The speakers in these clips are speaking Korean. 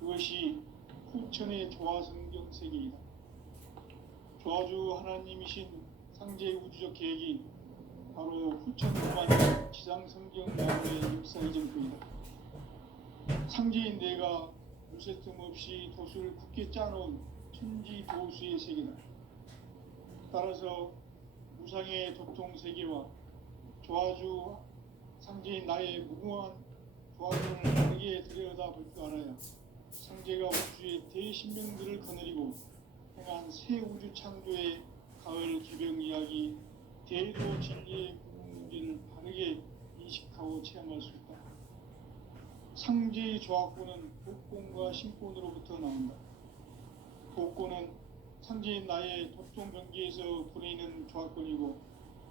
그것이 후천의 조화성경 세계이다. 조화주 하나님이신 상제 우주적 계획이 바로 후천 5만년 지상성경 나오의 역사 이전표이다. 상제인 내가 무쇠 틈 없이 도수를 굳게 짜놓은 천지 도수의 세계다. 따라서 무상의 도통 세계와 조화주 상제인 나의 무궁한 조화론을 다르게 들여다볼 줄 알아야 상제가 우주의 대신명들을 거느리고 행한 새 우주 창조의 가을 개병 이야기, 대도 진리의 문제를 바르게 인식하고 체험할 수 있다. 상제의 조화권은 복권과 신권으로부터 나온다. 복권은 상제인 나의 도통 경계에서 보내는 조화권이고,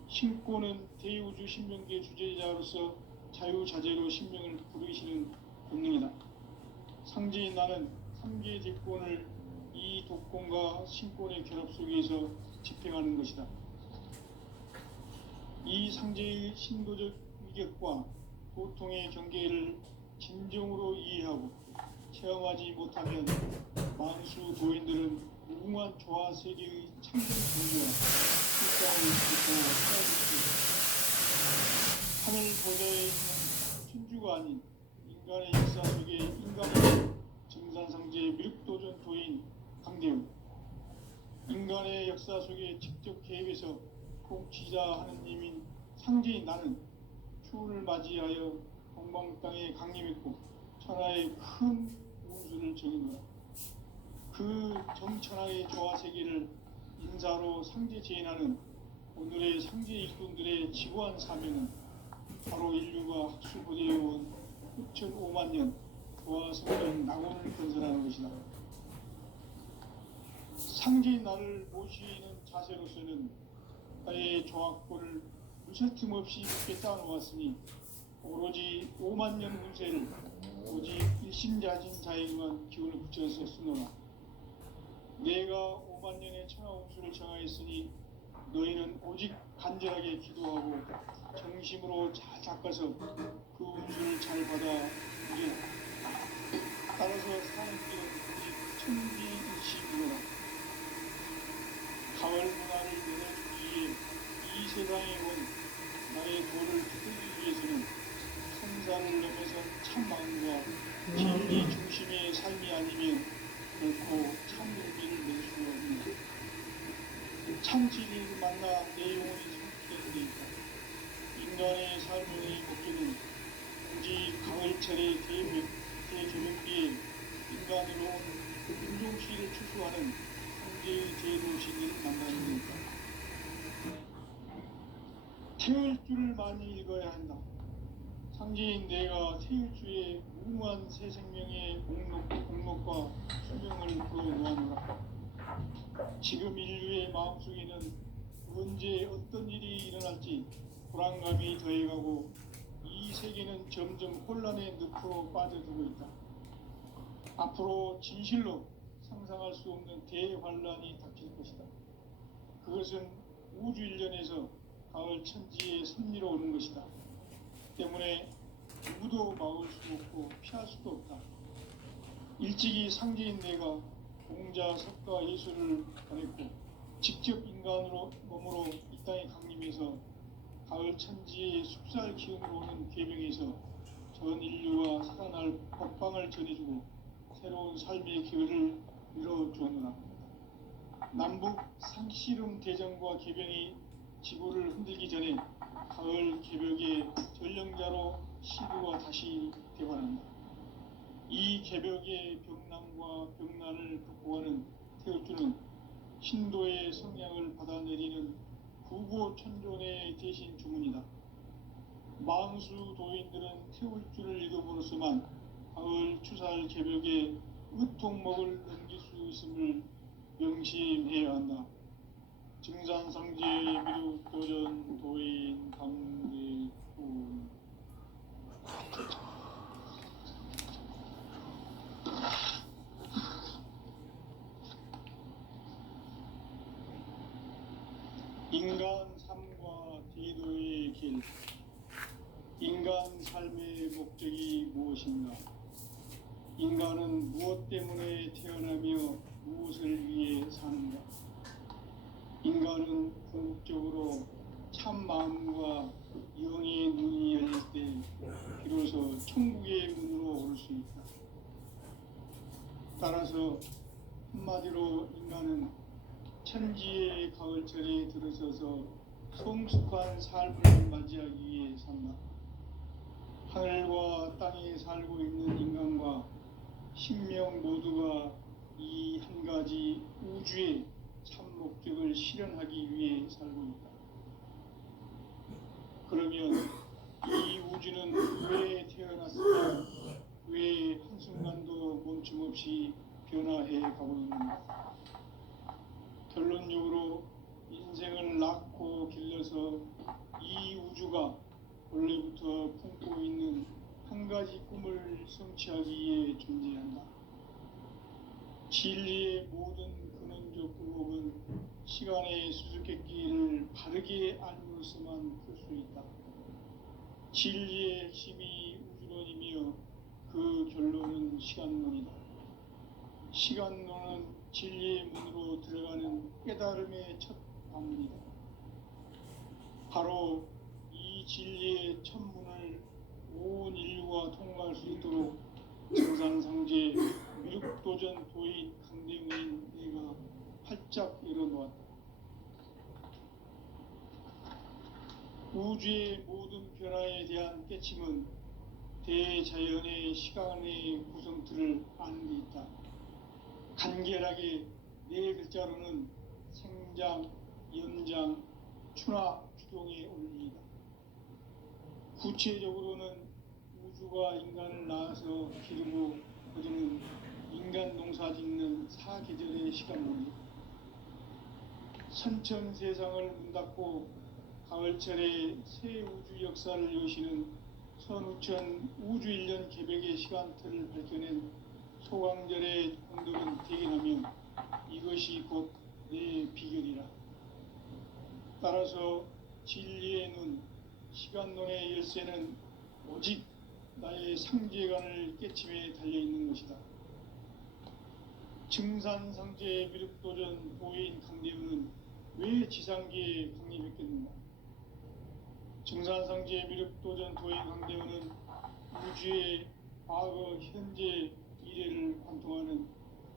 신권은 대우주 신명계 주제자로서 자유자재로 신명을 부르시는 본능이다. 상제인 나는 3개의 대권을 이 독권과 신권의 결합 속에서 집행하는 것이다. 이 상제의 신도적 위격과 도통의 경계를 진정으로 이해하고 체험하지 못하면 만수 도인들은 무궁한 조화 세계의 참된 정보와 실상을 듣고 찾아줄 수 있다. 하늘 보좌에 있는 천주가 아닌 인간의 역사 속에 인간의 정산상제의 미륵도전 도인 강대우, 인간의 역사 속에 직접 개입해서 통치자 하느님인 상제인 나는 추운을 맞이하여 동방 땅에 강림했고 천하의 큰 운수를 정해놓아 그 정천하의 조화 세계를 인사로 상제 제인하는 오늘의 상제 일꾼들의 지구한 사명은 바로 인류가 학수고대해온 6,5만 년 조화 성경 낙원을 건설하는 것이다. 상제인 나를 모시는 자세로서는 나의 조화권을 무쇠 틈 없이 굳게 쌓아놓았으니 오로지 5만 년 운세를 오직 일심자진 자에게만 기운을 붙여서 쓰노라. 내가 5만 년의 천하 운수를 정하였으니 너희는 오직 간절하게 기도하고 정심으로 잘 닦아서 그 운수를 잘 받아 누리라. 따라서 사는 길은 오직 천지일심이로라. 가을 문화를 내려주기 위해 이 세상에 온 나의 도를 붙들기 위해서는 성산을 넘어선 참 마음과 진리 중심의 삶이 아니면 결코 참 의미를 낼 수 없는 참 진리를 만나 내 영혼이 성취되는 데 있다. 인간의 삶의 목적은 오직 가을철의 대개명기에 인간으로 온 인종시를 추수하는 상제의 제도신을 만나는 데 있다. 태을주를 많이 읽어야 한다. 상제인 내가 태을주의 무궁한 새 생명의 목록과 수명을 풀어놓아노라. 지금 인류의 마음속에는 언제 어떤 일이 일어날지 불안감이 더해가고 이 세계는 점점 혼란의 늪으로 빠져들고 있다. 앞으로 진실로 상상할 수 없는 대환란이 닥칠 것이다. 그것은 우주 일련에서 가을 천지의 섭리로 오는 것이다. 때문에 누구도 막을 수 없고 피할 수도 없다. 일찍이 상제인 내가 공자, 석가, 예수를 보냈고 직접 인간으로 몸으로 이 땅에 강림해서 가을 천지의 숙살 기운으로 오는 계명에서 전 인류와 살아날 법방을 전해주고 새로운 삶의 기회를 이뤄주었노라. 남북 상씨름 대전과 계병이 지구를 흔들기 전에 가을 개벽의 전령자로 시구가 다시 되관한다. 이 개벽의 병난과 병난을 극복하는 태을주는 신도의 성향을 받아내리는 구고천존의 대신 주문이다. 만수 도인들은 태을주를 읽음으로써만 가을 추살 개벽의 으통목을 넘길 수 있음을 명심해야 한다. 증산상제 미륵도전 도인 강대훈. 인간 삶과 대도의 길. 인간 삶의 목적이 무엇인가? 인간은 무엇 때문에 태어나며 무엇을 위해 사는가? 인간은 궁극적으로 참 마음과 영의 눈이 열릴 때 비로소 천국의 문으로 올 수 있다. 따라서 한마디로 인간은 천지의 가을철에 들어서서 성숙한 삶을 맞이하기 위해 산다. 하늘과 땅에 살고 있는 인간과 신명 모두가 이 한 가지 우주의 참 목적을 실현하기 위해 살고 있다. 그러면 이 우주는 왜 태어났으며 왜 한순간도 멈춤없이 변화해 가고 있는가? 결론적으로 인생을 낳고 길러서 이 우주가 원래부터 품고 있는 한 가지 꿈을 성취하기 위해 존재한다. 진리의 모든 근원적 굴곡은 시간의 수수께끼를 바르게 알므로서만 풀 수 있다. 진리의 핵심이 우주론이며 그 결론은 시간론이다. 시간론은 진리의 문으로 들어가는 깨달음의 첫 방문이다. 바로 이 진리의 첫 문을 온 인류가 통과할 수 있도록 정산상제 미륵도전 도인 강대무인 내가 활짝 열어놓았다. 우주의 모든 변화에 대한 깨침은 대자연의 시간의 구성틀을 아는 데 있다. 간결하게 네 글자로는 생장, 연장, 추나 추동의 원리이다. 구체적으로는 우주가 인간을 낳아서 기르고 거두는 인간 농사 짓는 사계절의 시간론이다. 선천 세상을 문 닫고 가을철에 새 우주 역사를 여시는 선우천 우주 1년 개백의 시간틀을 밝혀낸 소강절의 공덕은 대견하며 이것이 곧 내 비결이라. 따라서 진리의 눈, 시간론의 열쇠는 오직 나의 상제관을 깨침에 달려있는 것이다. 증산상제 미륵도전 도인 강대우는 왜 지상계에 강림했겠는가? 증산상제 미륵도전 도인 강대우는 우주의 과거, 현재, 미래를 관통하는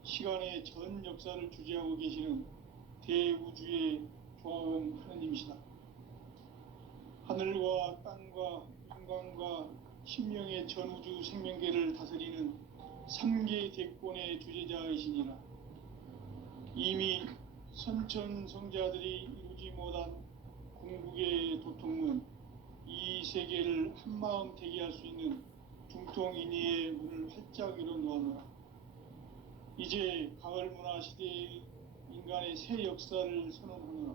시간의 전 역사를 주재하고 계시는 대우주의 조화원 하느님이시다. 하늘과 땅과 인간과 신명의 전우주 생명계를 다스리는 3계 대권의 주재자이시니라. 이미 선천성자들이 이루지 못한 궁극의 도통은 이 세계를 한마음 대기할 수 있는 중통인의의 문을 활짝 열어놓아노라. 이제 가을 문화 시대의 인간의 새 역사를 선언하노라.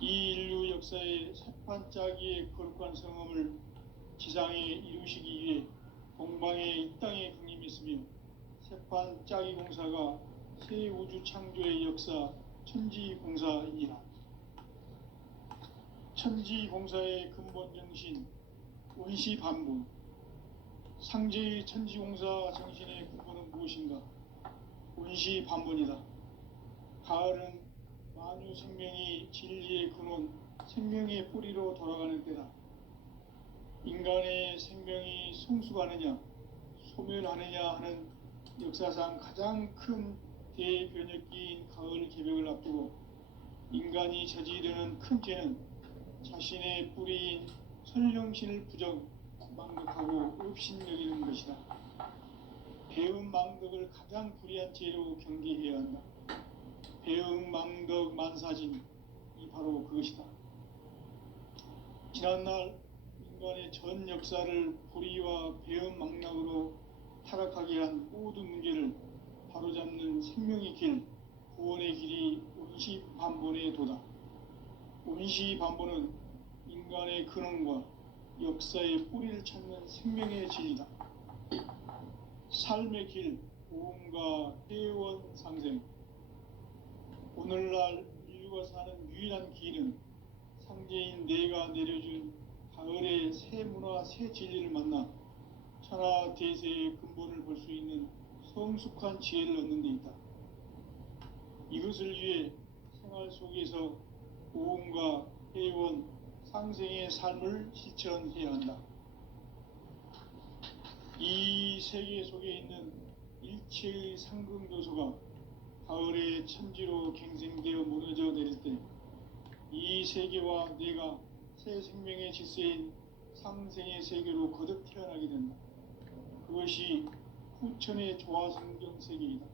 이 인류 역사의 새판짜기의 거룩한 성험을 지상에 이루시기 위해 동방에 이 땅에 강림했으며 새판짜기 공사가 새 우주 창조의 역사 천지공사이니라. 천지공사의 근본 정신 원시반분. 상제의 천지공사 정신의 근본은 무엇인가? 원시반분이다. 가을은 만유 생명이 진리의 근원, 생명의 뿌리로 돌아가는 때다. 인간의 생명이 성숙하느냐, 소멸하느냐 하는 역사상 가장 큰 대변혁기인 가을 개벽을 앞두고 인간이 저지르는 큰 죄는 자신의 뿌리인 선령신을 부정, 망덕하고 업신여기는 것이다. 배음 망덕을 가장 불의한 죄로 경계해야 한다. 배음 망덕 만사진, 이 바로 그것이다. 지난날 인간의 전 역사를 불의와 배음 망락으로 타락하게 한 모든 문제를 바로잡는 생명의 길, 구원의 길이 원시반본의 도다. 원시반본은 인간의 근원과 역사의 뿌리를 찾는 생명의 진리다. 삶의 길, 보험과 회원 상생. 오늘날 인류가 사는 유일한 길은 상제인 내가 내려준 가을의 새 문화, 새 진리를 만나 천하 대세의 근본을 볼 수 있는 성숙한 지혜를 얻는 데 있다. 이것을 위해 생활 속에서 고음과 회원, 상생의 삶을 실천해야 한다. 이 세계 속에 있는 일체의 상승교소가 가을의 천지로 갱생되어 무너져 내릴 때 이 세계와 내가 새 생명의 질서인 상생의 세계로 거듭 태어나게 된다. 그것이 후천의 조화성경 세계이다.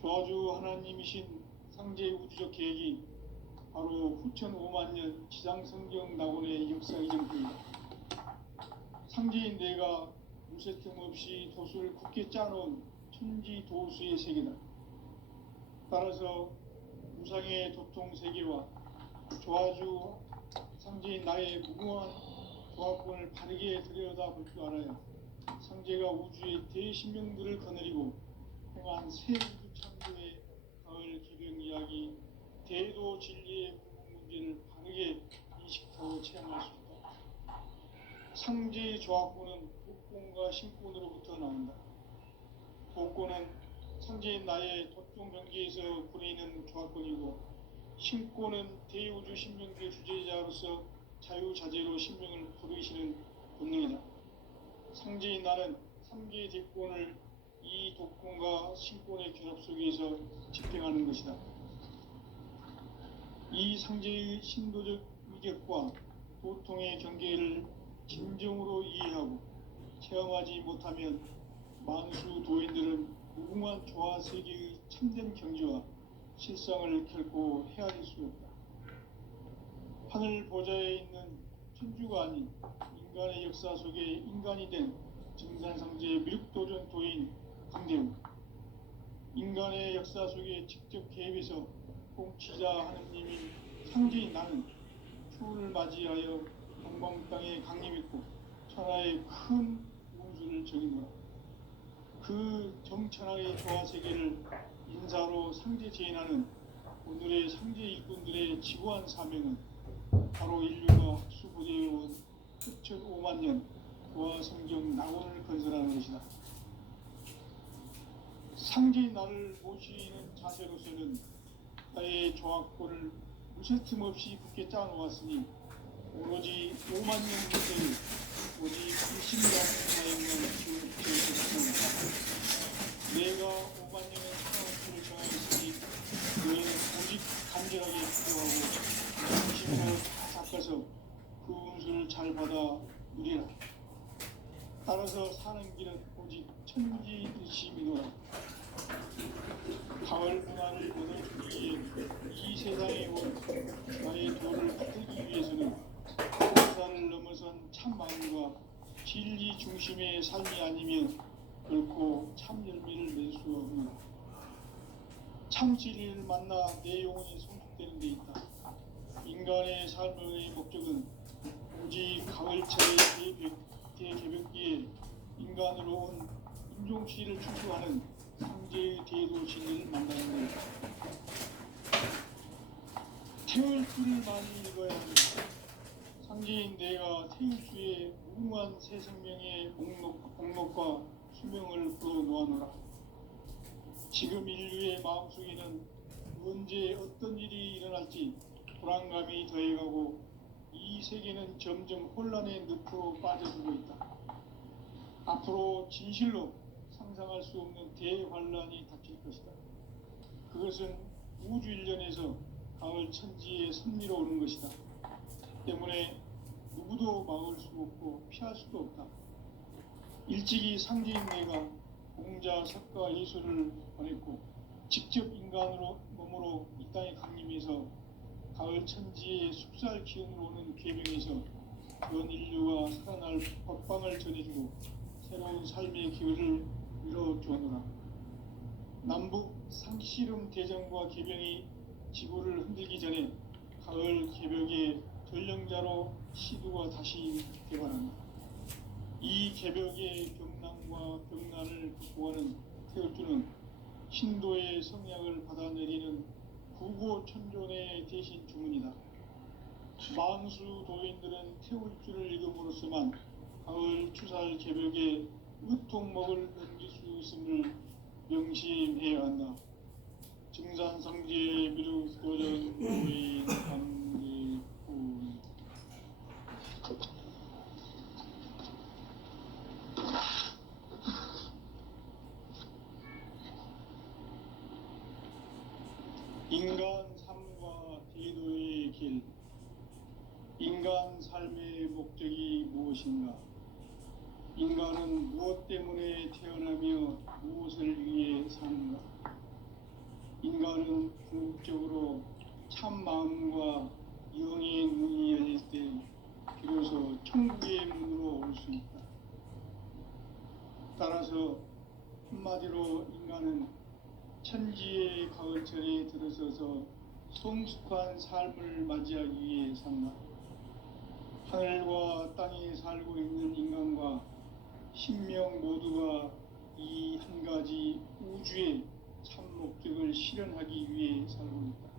조화주 하나님이신 상제 우주적 계획이 바로 후천 5만년 지상성경 낙원의 역사 이전부이다. 상제인 내가 무쇠 틈 없이 도수를 굳게 짜놓은 천지 도수의 세계다. 따라서 무상의 도통 세계와 조화주 상제인 나의 무궁한 조합권을 바르게 들여다볼 줄 알아야 상제가 우주의 대신명들을 거느리고 행한 새 우주 창조의 가을 기병 이야기 대도 진리의 궁극 문제를 바르게 인식하고 체험할 수 있다. 상제의 조합권은 복권과 신권으로부터 나온다. 복권은 상제인 나의 도통 경계에서 부리는 조합권이고, 신권은 대우주 신명계 주제자로서 자유자재로 신명을 부르시는 본능이다. 상제인 나는 3개의 대권을 이 독권과 신권의 결합 속에서 집행하는 것이다. 이 상제의 신도적 위격과 도통의 경계를 진정으로 이해하고 체험하지 못하면 만수 도인들은 무궁한 조화 세계의 참된 경지와 실상을 결코 헤아릴 수 없다. 하늘 보좌에 있는 천주가 아닌 인간의 역사 속에 인간이 된 증산상제의 미륵도전 도인 강대우, 인간의 역사 속에 직접 개입해서 통치자 하느님인 상제인 나는 추운을 맞이하여 동방 땅에 강림했고 천하의 큰 운수를 정의노라. 그 정천하의 조화 세계를 인사로 상제 제인하는 오늘의 상제 일꾼들의 지구한 사명은 바로 인류가 학수고대해온 후천 5만년 조화 성경 낙원을 건설하는 것이다. 상제인 나를 모시는 자세로서는 나의 조합권을 무쇠 틈 없이 굳게 짜놓았으니 오로지 5만 년 후에 오직 20년 사용만 내가 5만 년의 상황을 정하였으니 너희는 오직 간절하게 기도하고 중심으로 닦아서 그 운수를 잘 받아 누리라. 따라서 사는 길은 오직 천지 듯이미노라. 가을 문화를 얻어주기 위해 이 세상에 온 나의 도를 받들기 위해서는 세상을 넘어선 참 마음과 진리 중심의 삶이 아니면 결코 참 열매를 낼 수 없노라. 참 진리를 만나 내 영혼이 성숙되는 데 있다. 인간의 삶의 목적은 오직 가을철의 대개벽기에 인간으로 온 인종씨를 추구하는 상제의 대도 진리를 만나는 것. 태울 줄을 많이 읽어야 합니다. 상제인 내가 태울주의 무궁한 새 생명의 목록과 수명을 풀어놓아노라. 지금 인류의 마음속에는 언제 어떤 일이 일어날지 불안감이 더해가고 이 세계는 점점 혼란의 늪으로 빠져들고 있다. 앞으로 진실로 상상할 수 없는 대환란이 닥칠 것이다. 그것은 우주 일련에서 가을 천지의 섭리로 오는 것이다. 때문에 누구도 막을 수 없고 피할 수도 없다. 일찍이 상제인 내가 공자, 석가, 예수를 보냈고 직접 인간으로 몸으로 이 땅에 강림해서 가을 천지의 숲살 기운으로 오는 계명에서 전 인류가 살아날 법방을 전해주고 새로운 삶의 기회를 이뤄주었노라. 남북 상씨름 대전과 계병이 지구를 흔들기 전에 가을 개벽의 전령자로 시두가 다시 개발한다. 이 개벽의 병난과 병난을 극복하는 태울주는 신도의 성약을 받아내리는 구고천존의 대신 주문이다. 만수 도인들은 태울주를 읽음으로써만 가을 추살 개벽에 으통먹을 넘길 수 있음을 명심해야 한다. 증산상제 미륵도전 도인 강대훈. 인간 삶과 대도의 길. 인간 삶의 목적이 무엇인가? 인간은 무엇 때문에 태어나며 무엇을 위해 사는가? 인간은 궁극적으로 참 마음과 영의 문이 열릴 때 비로소 천국의 문으로 올 수 있다. 따라서 한마디로 인간은 천지의 가을철에 들어서서 성숙한 삶을 맞이하기 위해 산다. 하늘과 땅에 살고 있는 인간과 신명 모두가 이 한 가지 우주의 참 목적을 실현하기 위해 살고 있다.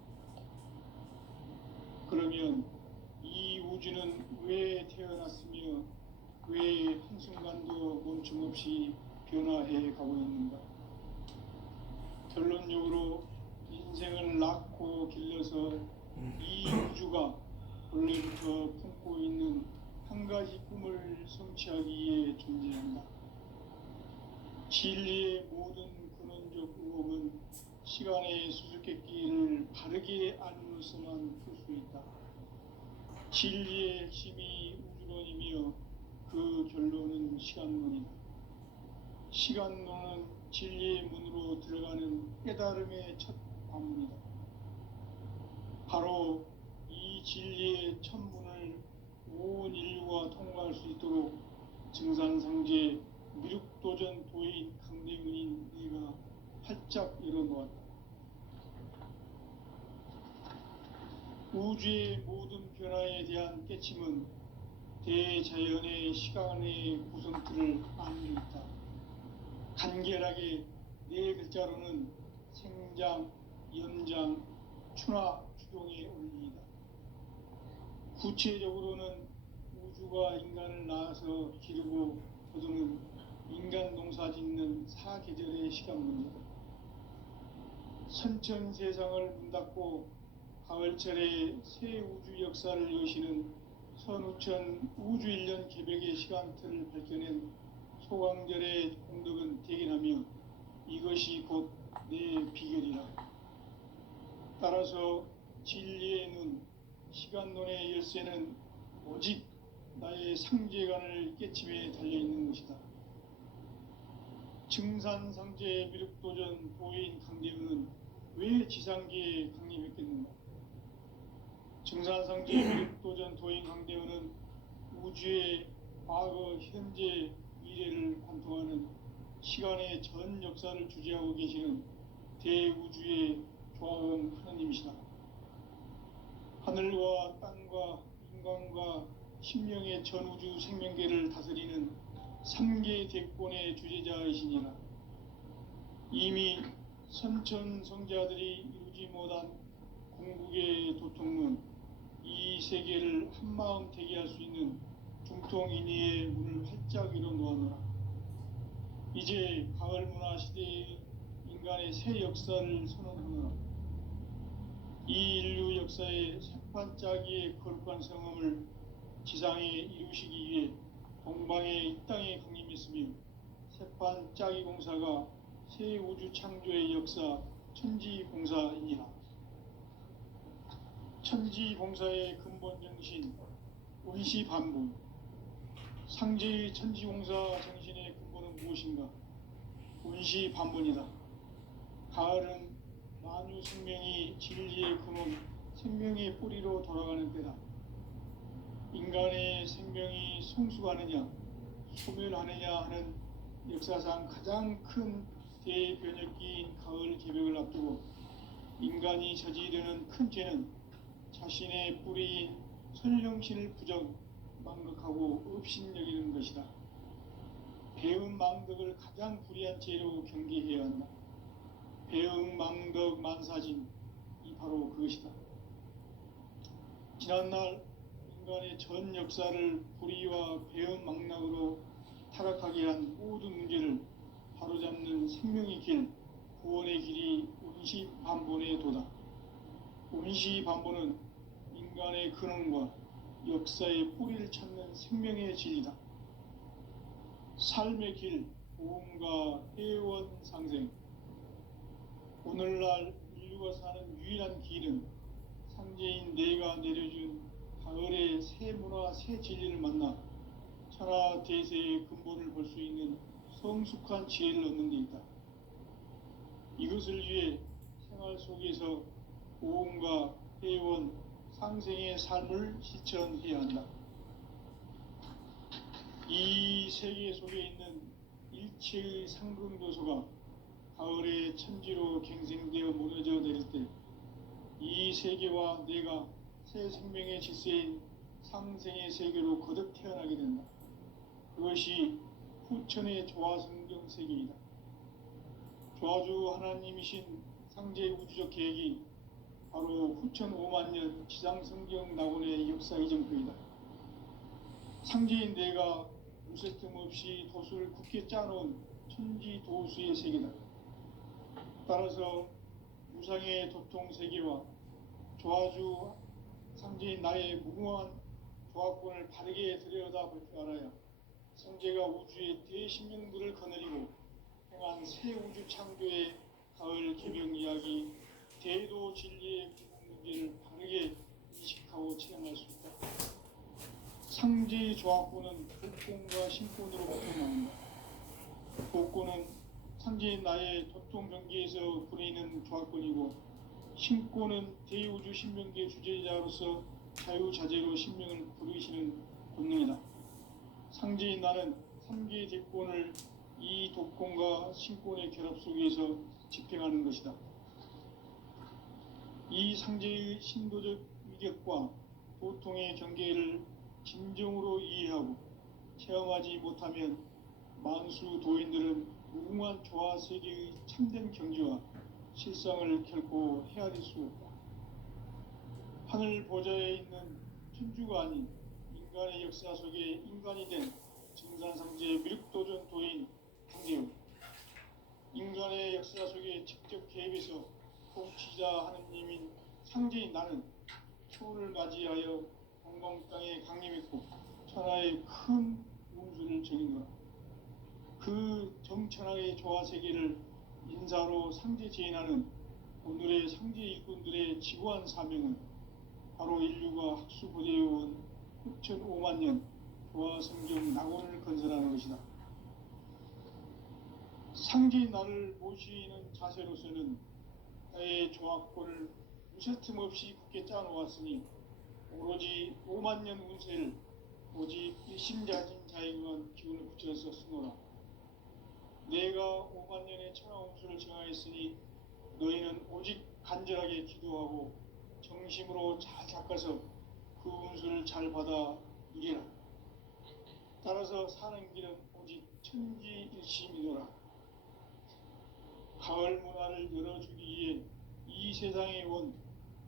그러면 이 우주는 왜 태어났으며 왜 한순간도 멈춤없이 변화해 가고 있는가? 결론적으로 인생을 낳고 길러서 이 우주가 원래부터 품고 있는 한 가지 꿈을 성취하기 위해 존재한다. 진리의 모든 근원적 의혹은 시간의 수수께끼를 바르게 알므로서만 풀 수 있다. 진리의 핵심이 우주론이며 그 결론은 시간론이다. 시간론은 진리의 문으로 들어가는 깨달음의 첫 관문이다. 바로 이 진리의 첫 문을 온 인류가 통과할 수 있도록 증산상제 미륵도전 도인 강대문인 내가 활짝 열어놓았다. 우주의 모든 변화에 대한 깨침은 대자연의 시간의 구성틀을 안고 있다. 간결하게 네 글자로는 생장, 연장, 추나 추동의 원리이다. 구체적으로는 우주가 인간을 낳아서 기르고 거두는 인간 농사 짓는 사계절의 시간문이다. 선천 세상을 문 닫고 가을철에 새 우주 역사를 여시는 선우천 우주 1년 개벽의 시간틀을 밝혀낸 소강절의 공덕은 대견하며 이것이 곧 내 비결이라. 따라서 진리의 눈, 시간론의 열쇠는 오직 나의 상제관을 깨침에 달려있는 것이다. 증산상제 미륵도전 도인 강대훈은 왜 지상계에 강림했겠는가? 증산상제 미륵도전 도인 강대훈은 우주의 과거, 현재, 미래를 관통하는 시간의 전 역사를 주재하고 계시는 대우주의 조화원 하느님이시다. 하늘과 땅과 인간과 신명의 전우주 생명계를 다스리는 3계 대권의 주재자이시니라. 이미 선천성자들이 이루지 못한 궁극의 도통문, 이 세계를 한마음 되게 할 수 있는 중통인의의 문을 활짝 열어놓아노라. 이제 가을 문화 시대의 인간의 새 역사를 선언하노라. 이 인류 역사의 새판짜기의 거룩한 성함을 지상에 이루시기 위해 동방의 이 땅에 강림했으며 새판짜기 공사가 새 우주 창조의 역사 천지공사이니라. 천지공사의 근본 정신 원시반분. 상제의 천지공사 정신의 근본은 무엇인가? 원시반분이다. 가을은 만유 생명이 진리의 근원, 생명의 뿌리로 돌아가는 때다. 인간의 생명이 성숙하느냐, 소멸하느냐 하는 역사상 가장 큰 대변혁기인 가을 개벽을 앞두고 인간이 저지르는 큰 죄는 자신의 뿌리인 선령신을 부정, 망각하고 업신여기는 것이다. 배음 망덕을 가장 불의한 죄로 경계해야 한다. 배음 망덕 만사진, 이 바로 그것이다. 지난날 인간의 전 역사를 불의와 배은망락으로 타락하게 한 모든 문제를 바로잡는 생명의 길, 구원의 길이 운시반본에 도다. 운시반본은 인간의 근원과 역사의 뿌리를 찾는 생명의 진리다. 삶의 길, 보험과 회원 상생. 오늘날 인류가 사는 유일한 길은 상제인 내가 내려준 가을의 새 문화, 새 진리를 만나 천하 대세의 근본을 볼 수 있는 성숙한 지혜를 얻는 데 있다. 이것을 위해 생활 속에서 보험과 회원, 상생의 삶을 실천해야 한다. 이 세계 속에 있는 일체의 상근도소가 가을의 천지로 갱생되어 무너져 내릴 때 이 세계와 내가 새 생명의 질서인 상생의 세계로 거듭 태어나게 된다. 그것이 후천의 조화성경 세계이다. 조화주 하나님이신 상제 우주적 계획이 바로 후천 5만년 지상성경 낙원의 역사 이정표이다. 상제인 내가 무쇠 틈 없이 도수를 굳게 짜놓은 천지 도수의 세계다. 따라서 무상의 도통 세계와 조화주 상제인 나의 무궁한 조화권을 바르게 들여다볼 줄 알아야 상제가 우주의 대신명들을 거느리고 행한 새 우주 창조의 가을 개명 이야기, 대도 진리의 문제를 바르게 인식하고 체험할 수 있다. 상제의 조화권은 복권과 신권으로부터 나온다. 복권은 상제인 나의 도통 경계에서 부리는 조화권이고, 신권은 대우주 신명계 주제자로서 자유자재로 신명을 부르시는 본능이다. 상제인 나는 3개의 대권을 이 독권과 신권의 결합 속에서 집행하는 것이다. 이 상제의 신도적 위격과 도통의 경계를 진정으로 이해하고 체험하지 못하면 만수 도인들은 무궁한 조화 세계의 참된 경지와 실상을 결코 헤아릴 수 없다. 하늘 보좌에 있는 천주가 아닌 인간의 역사 속에 인간이 된 증산상제 미륵도전 도인 강재우. 인간의 역사 속에 직접 개입해서 통치자 하느님인 상제인 나는 초를 맞이하여 동방 땅에 강림했고 천하의 큰 운수를 적인 거라. 그 정천하의 조화 세계를 인사로 상제 제인하는 오늘의 상제 일꾼들의 지구한 사명은 바로 인류가 학수고대해온 후천 5만년 조화성경 낙원을 건설하는 것이다. 상제인 나를 모시는 자세로서는 나의 조화권을 무쇠틈 없이 굳게 짜놓았으니 오로지 5만년 운세를 오직 일심자진 자에게만 기운을 붙여서 쓰노라. 내가 5만년의 천하 운수를 정하였으니 너희는 오직 간절하게 기도하고 정심으로 잘 닦아서 그 운수를 잘 받아 이겨라. 따라서 사는 길은 오직 천지일심이노라. 가을 문화를 열어주기 위해 이 세상에 온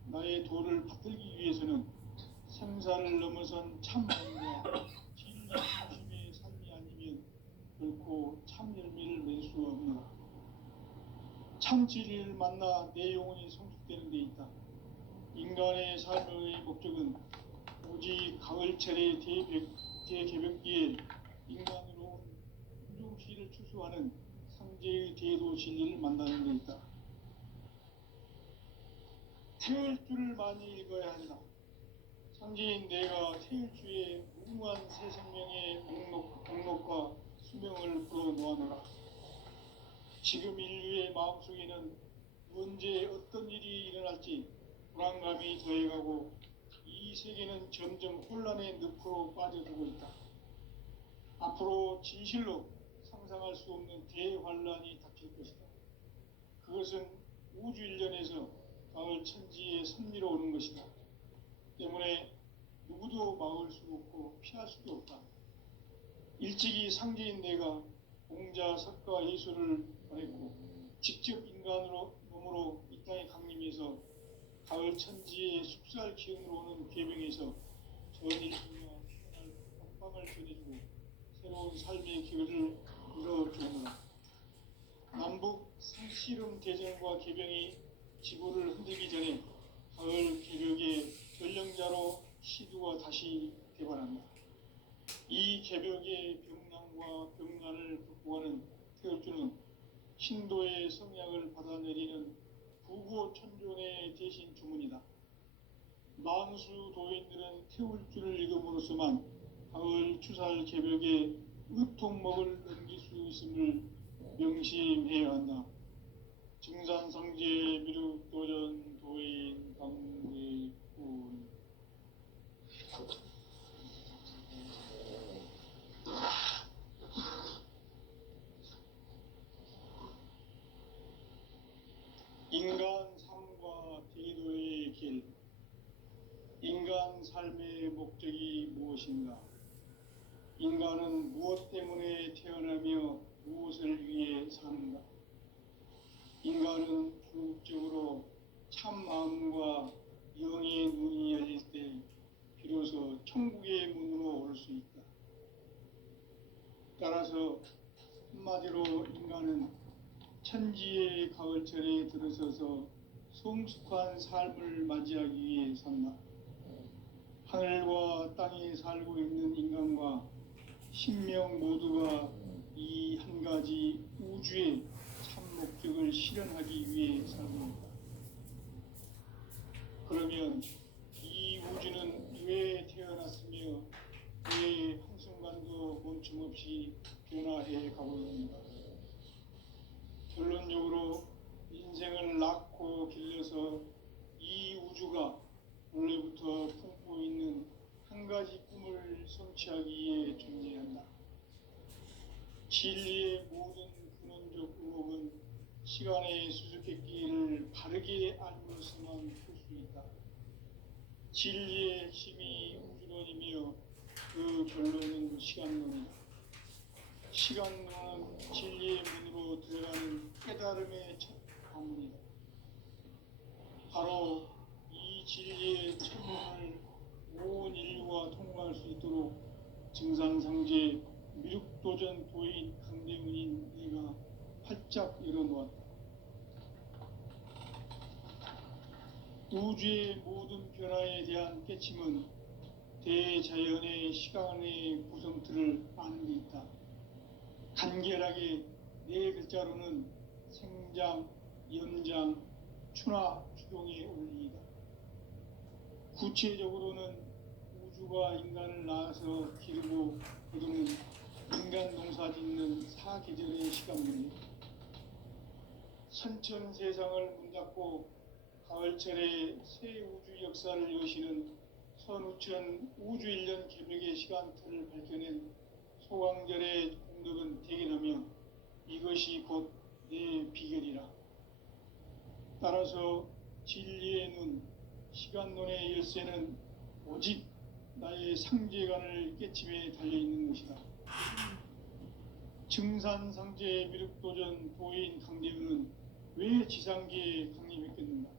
나의 도를 받들기 위해서는 생사를 넘어선 참함과 진리 중심의 삶이 아니면 결코 참 열매를 맺을 수 없노라. 참 진리를 만나 내 영혼이 성숙되는 데 있다. 인간의 삶의 목적은 오직 가을철의 대개벽기에 인간으로 온 우주시를 추수하는 상제의 대도 진리를 만나는 데 있다. 태일주를 많이 읽어야 한다. 상제인 내가 태일주의 무궁한 새 생명의 목록과 수명을 불어놓아노라. 지금 인류의 마음속에는 언제 어떤 일이 일어날지 불안감이 더해가고 이 세계는 점점 혼란의 늪으로 빠져들고 있다. 앞으로 진실로 상상할 수 없는 대환란이 닥칠 것이다. 그것은 우주 일련에서 가을 천지의 섭리로 오는 것이다. 때문에 누구도 막을 수 없고 피할 수도 없다. 일찍이 상제인 내가 공자, 석가, 예수를 보냈고 직접 인간으로 몸으로 이 땅에 강림해서 가을 천지의 숙살 기운으로 오는 계명에서 원인과 시간을 빵빵을 전해주고 새로운 삶의 기회를 열어주느라 남북 상씨름 대전과 개병이 지구를 흔들기 전에 가을 개벽의 전령자로 시두가 다시 개발한다. 이 개벽의 병난과 병난을 극복하는 태울주는 신도의 성약을 받아내리는 부부천존의 대신 주문이다. 만수 도인들은 태울주를 읽음으로써만 가을 추살 개벽의 의통목을 넘길 수 있음을 명심해야 한다. 증산상제 미륵도전 도인 강대군 인간 삶과 대도의 길. 인간 삶의 목적이 무엇인가? 인간은 무엇 때문에 태어나며 무엇을 위해 사는가? 인간은 궁극적으로 참 마음과 영의 눈이 열릴 때 비로소 천국의 문으로 올 수 있다. 따라서 한마디로 인간은 천지의 가을철에 들어서서 성숙한 삶을 맞이하기 위해 산다. 하늘과 땅에 살고 있는 인간과 신명 모두가 이 한 가지 우주의 참 목적을 실현하기 위해 살고 있다. 그러면 이 우주는 왜 태어났으며 왜 한순간도 멈춤없이 변화해 가고 있는가? 결론적으로 인생을 낳고 길러서 이 우주가 원래부터 품고 있는 한 가지 꿈을 성취하기 위해 존재한다. 진리의 모든 근원적 의혹은 시간의 수수께끼를 바르게 알고서만 풀 수 있다. 진리의 핵심이 우주론이며 그 결론은 시간론이다. 시간론은 진리의 문으로 들어가는 깨달음의 첫 방문이다. 바로 이 진리의 첫문을 온 인류가 통과할 수 있도록 증산상제 미륵도전 도인 강대훈인 내가 활짝 열어놓았다. 우주의 모든 변화에 대한 깨침은 대자연의 시간의 구성틀을 아는 데 있다. 간결하게 네 글자로는 생장, 연장, 추나 추동의 원리이다. 구체적으로는 우주가 인간을 낳아서 기르고 거두는 인간 농사 짓는 사계절의 시간입니다. 선천 세상을 문닫고 가을철에 새 우주 역사를 여시는 선우천 우주 1년 개벽의 시간틀을 밝혀낸 소강절의 공덕은 대견하며 이것이 곧 내 비결이라. 따라서 진리의 눈, 시간론의 열쇠는 오직 나의 상제관을 깨침에 달려있는 것이다. 증산상제 미륵도전 도인 강대훈은 왜 지상계에 강림했겠는가?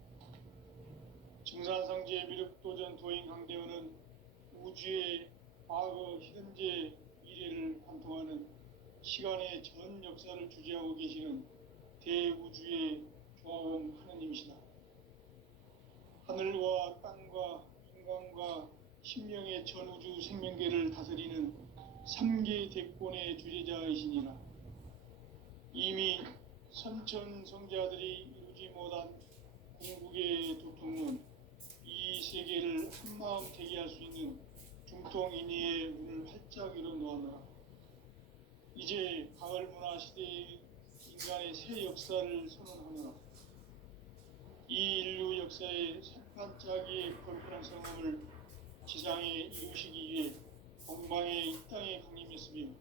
증산상제 미륵도전 도인 강대훈은 우주의 과거, 현재, 미래를 관통하는 시간의 전 역사를 주재하고 계시는 대우주의 조화원 하느님이시다. 하늘과 땅과 인간과 신명의 전우주 생명계를 다스리는 3계 대권의 주재자이시니라. 이미 선천 성자들이 이루지 못한 궁극의 도통문, 이 세계를 한마음 되게 할 수 있는 중통인의의 문을 활짝 열어놓아라. 이제 가을 문화 시대의 인간의 새 역사를 선언하노라. 이 인류 역사의 새반짝이의 거룩한 성함을 지상에 이루시기 위해 공방에 이 땅에 강림했으며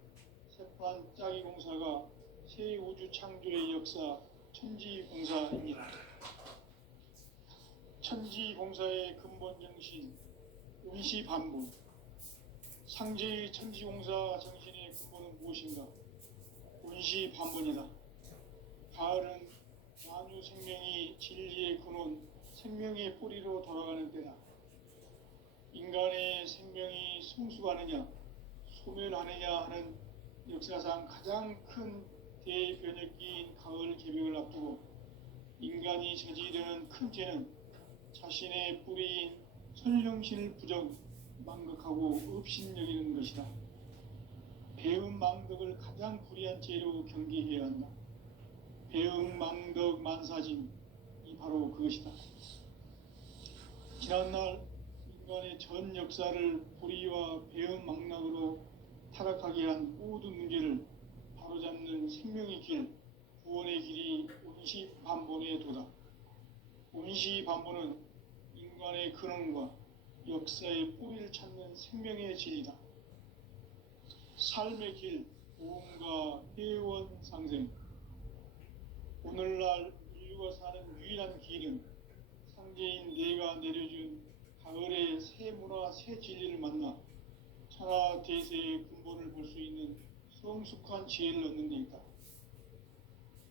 새반짝이 공사가 새 우주 창조의 역사 천지공사입니다. 천지공사의 근본 정신 운시반복. 상제의 천지공사 정신의 근본은 무엇인가? 운시반본이다. 가을은 만유 생명이 진리의 근원, 생명의 뿌리로 돌아가는 때다. 인간의 생명이 성숙하느냐 소멸하느냐 하는 역사상 가장 큰 대변혁기인 가을 개벽을 앞두고 인간이 저지르는 큰 죄는 자신의 뿌리인 선령신을 부정 망각하고 업신여기는 것이다. 배음 망덕을 가장 불의한 죄로 경계해야 한다. 배음 망덕 만사진이 바로 그것이다. 지난날 인간의 전 역사를 불의와 배음 망락으로 타락하게 한 모든 문제를 바로잡는 생명의 길, 구원의 길이 온시반본의 도다. 온시반본은 인간의 근원과 역사의 뿌리를 찾는 생명의 진리다. 삶의 길, 보험과 회원 상생. 오늘날 인류가 사는 유일한 길은 상제인 내가 내려준 가을의 새 문화, 새 진리를 만나 천하 대세의 근본을 볼 수 있는 성숙한 지혜를 얻는 데 있다.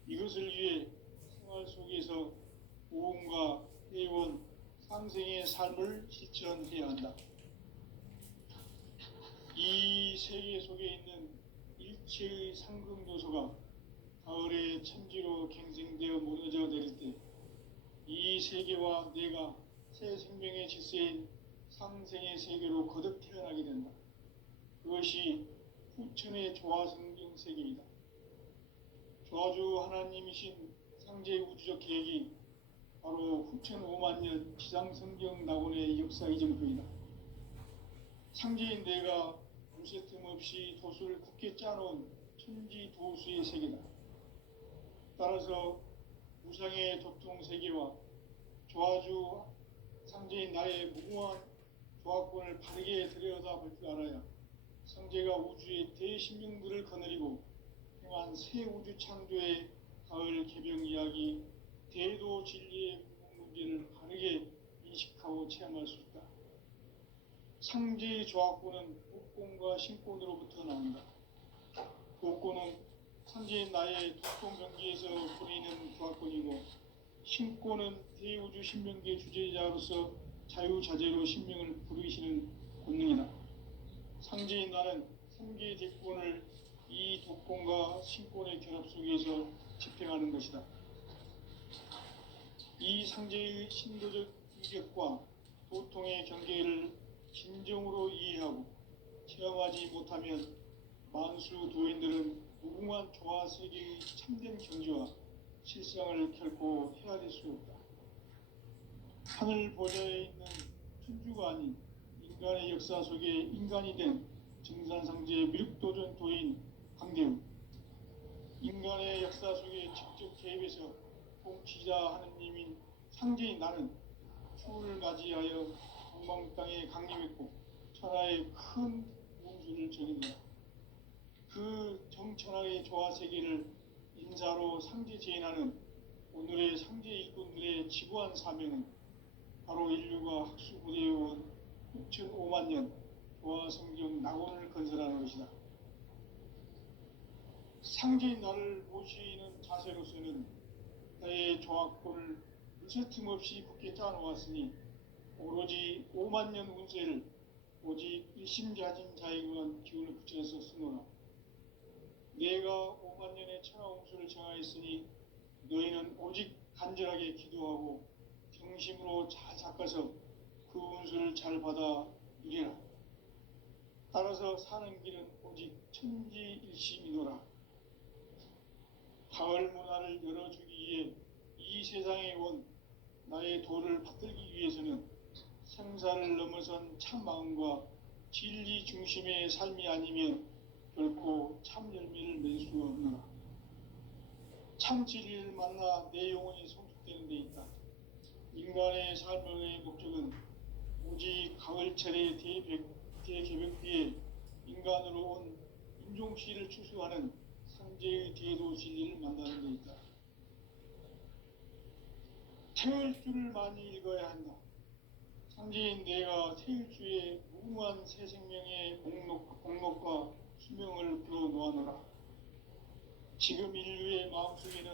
이것을 위해 생활 속에서 보험과 회원, 상생의 삶을 실천해야 한다. 이 세계 속에 있는 일체의 상금 요소가 가을의 천지로 갱생되어 무너져 내릴 때 이 세계와 내가 새 생명의 질서인 상생의 세계로 거듭 태어나게 된다. 그것이 후천의 조화성경 세계이다. 조화주 하나님이신 상제 우주적 계획이 바로 후천 5만 년 지상성경 낙원의 역사 이전표이다. 상제인 내가 무쇠 틈 없이 도수를 굳게 짜놓은 천지 도수의 세계다. 따라서 무상의 도통 세계와 조화주 상제인 나의 무궁한 조화권을 바르게 들여다볼 줄 알아야 상제가 우주의 대신명들을 거느리고 행한 새 우주 창조의 가을 개병 이야기 대도 진리의 문제를 바르게 인식하고 체험할 수 있다. 상제의 조화권은 복권과 신권으로부터 나온다. 복권은 상제인 나의 도통 경기에서 보이는 조화권이고 신권은 대우주 신명기의 주제자로서 자유자재로 신명을 부르시는 권능이다. 상제인 나는 3개의 대권을 이 도권과 신권의 결합 속에서 집행하는 것이다. 이 상제의 신도적 위력과 도통의 경계를 진정으로 이해하고 체험하지 못하면 만수 도인들은 무궁한 조화 세계의 참된 경지와 실상을 결코 헤아릴 수 없다. 하늘 보좌에 있는 천주가 아닌 인간의 역사 속에 인간이 된 증산상제의 미륵도전 도인 강대우. 인간의 역사 속에 직접 개입해서 통치자 하느님인 상제인 나는 추를 맞이하여 동방 땅에 강림했고 천하의 큰 운수를 전했다. 그 정천하의 조화 세계를 인사로 상제 제인하는 오늘의 상제 일꾼들의 지구한 사명은 바로 인류가 학수고대해온 6,5만 년 조화 성경 낙원을 건설하는 것이다. 상제인 나를 모시는 자세로서는 나의 조화권을 무쇠 틈 없이 굳게 짜놓았으니 오로지 5만 년 운세를 오직 일심자진 자에게만 기운을 붙여서 쓰노라. 내가 5만 년의 천하 운수를 정하였으니 너희는 오직 간절하게 기도하고 정심으로 잘 닦아서 그 운수를 잘 받아 누리라. 따라서 사는 길은 오직 천지일심이노라. 가을 문화를 열어주기 위해 이 세상에 온 나의 도를 받들기 위해서는 생사를 넘어선 참 마음과 진리 중심의 삶이 아니면 결코 참 열매를 맺을 수 없노라. 참 진리를 만나 내 영혼이 성숙되는 데 있다. 인간의 삶의 목적은 오직 가을철의 대개벽 뒤에 인간으로 온 인종씨를 추수하는 상제의 대도 진리를 만나는 데 있다. 태일주를 많이 읽어야 한다. 상제인 내가 태일주의 무궁한 새 생명의 목록과 수명을 불어놓아노라. 지금 인류의 마음속에는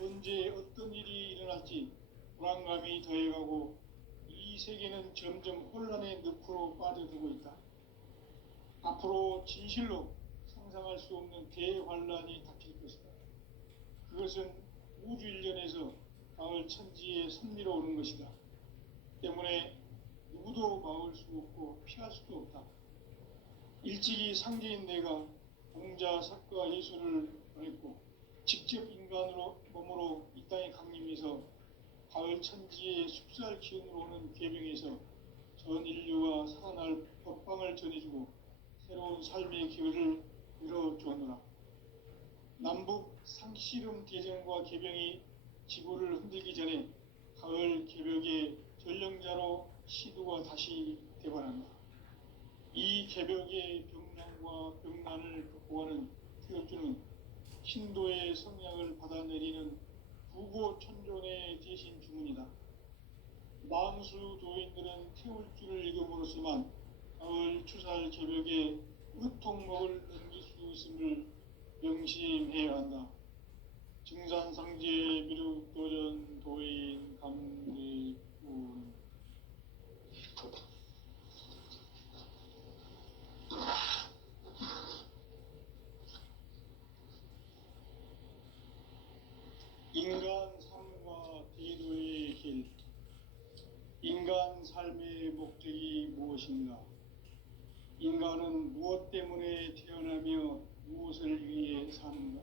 언제 어떤 일이 일어날지 불안감이 더해가고 이 세계는 점점 혼란의 늪으로 빠져들고 있다. 앞으로 진실로 상상할 수 없는 대환란이 닥칠 것이다. 그것은 우주 일련에서 가을 천지에 선미로 오는 것이다. 때문에 누구도 막을 수 없고 피할 수도 없다. 일찍이 상제인 내가 공자, 석가, 예수를 보냈고 직접 인간으로 몸으로 이 땅에 강림해서 가을 천지의 숲살 기운으로 오는 계명에서 전 인류가 살아날 법방을 전해주고 새로운 삶의 기회를 열어주었노라. 남북 상씨름 대전과 계병이 지구를 흔들기 전에 가을 개벽의 전령자로 시두가 다시 대발한다. 이 개벽의 병난과 병난을 극복하는 태엽주는 신도의 성량을 받아내리는 부고 천존의 대신 주문이다. 만수 도인들은 태울주를 읽음으로써만 가을 추살 개벽의 으통목을 넘길 수 있음을 명심해야 한다. 증산상제 미륵도전 도인 감리군. 인간 삶과 대도의 길. 인간 삶의 목적이 무엇인가? 인간은 무엇 때문에 태어나며 무엇을 위해 사는가?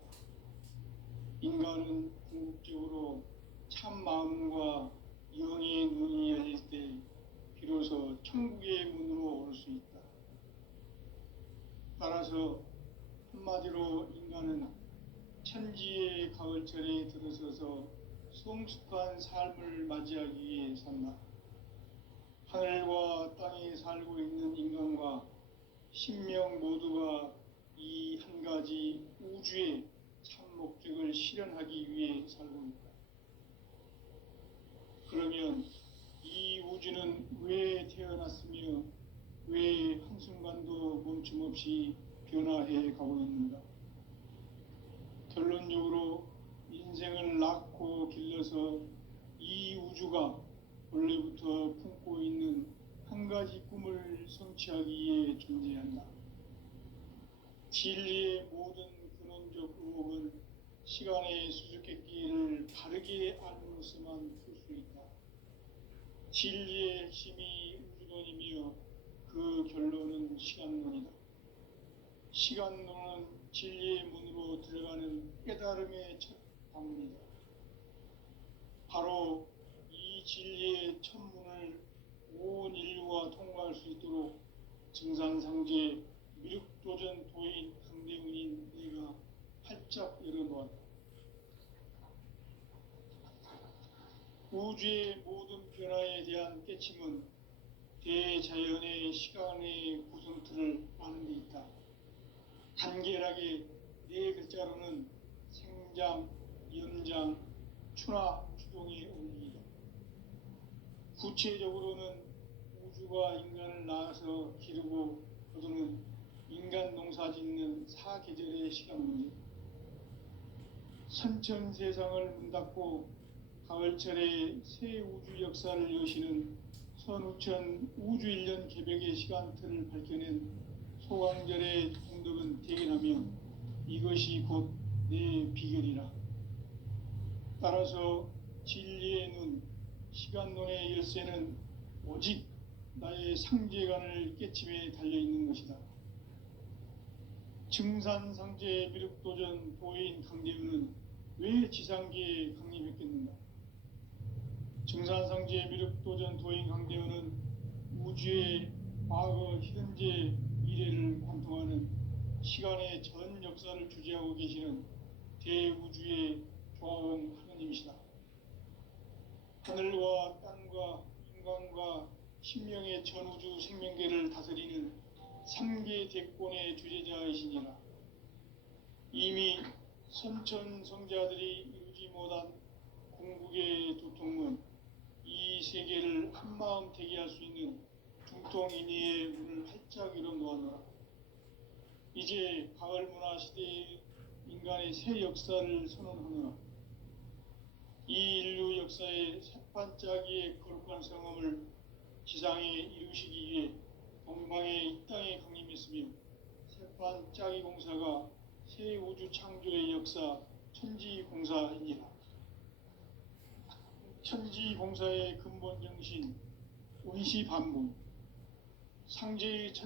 인간은 궁극적으로 참 마음과 영의 눈이 열릴 때 비로소 천국의 문으로 올 수 있다. 따라서 한마디로 인간은 천지의 가을철에 들어서서 성숙한 삶을 맞이하기 위해 산다. 하늘과 땅에 살고 있는 인간과 신명 모두가 이 한 가지 우주의 참 목적을 실현하기 위해 살고 있다. 그러면 이 우주는 왜 태어났으며 왜 한순간도 멈춤없이 변화해 가고 있는가? 결론적으로 인생을 낳고 길러서 이 우주가 원래부터 품고 있는 한 가지 꿈을 성취하기 위해 존재한다. 진리의 모든 근원적 의혹은 시간의 수수께끼를 바르게 알므로서만 풀 수 있다. 진리의 핵심이 우주론이며 그 결론은 시간론이다. 시간론은 진리의 문으로 들어가는 깨달음의 첫 방문이다. 바로 이 진리의 첫 문을 온 인류가 통과할 수 있도록 증산상제 미륵도전 도인 강대훈인 내가 활짝 열어놓았다. 우주의 모든 변화에 대한 깨침은 대자연의 시간의 구성틀을 아는 데 있다. 간결하게 네 글자로는 생장, 연장, 추나 추동의 원리이다. 구체적으로는 우주가 인간을 낳아서 기르고 거두는 인간 농사 짓는 사계절의 시간 문제. 선천 세상을 문 닫고 가을철에 새 우주 역사를 여시는 선우천 우주 1년 개벽의 시간틀을 밝혀낸 소강절의 공덕은 대견하며 이것이 곧 내 비결이라. 따라서 진리의 눈, 시간론의 열쇠는 오직 나의 상제관을 깨침에 달려있는 것이다. 증산상제 미륵도전 도인 강대훈은 왜 지상계에 강림했겠는가? 증산상제 미륵도전 도인 강대훈은 우주의 과거, 현재, 미래를 관통하는 시간의 전 역사를 주재하고 계시는 대우주의 조화원 하느님이시다. 하늘과 땅과 인간과 신명의 전우주 생명계를 다스리는 3계 대권의 주재자이시니라. 이미 선천성자들이 이루지 못한 궁극의 두통문, 이 세계를 한마음 되게 할 수 있는 중통인의의 문을 활짝 열어놓았노라. 이제 가을 문화 시대의 인간의 새 역사를 선언하노라. 이 인류 역사의 새반짝이의 거룩한 성험을 지상에 이루시기 위해 동방의 이 땅에 강림했으며 세판 짜기 공사가 새 우주 창조의 역사 천지공사이니라. 천지공사의 근본 정신, 원시반복, 상제의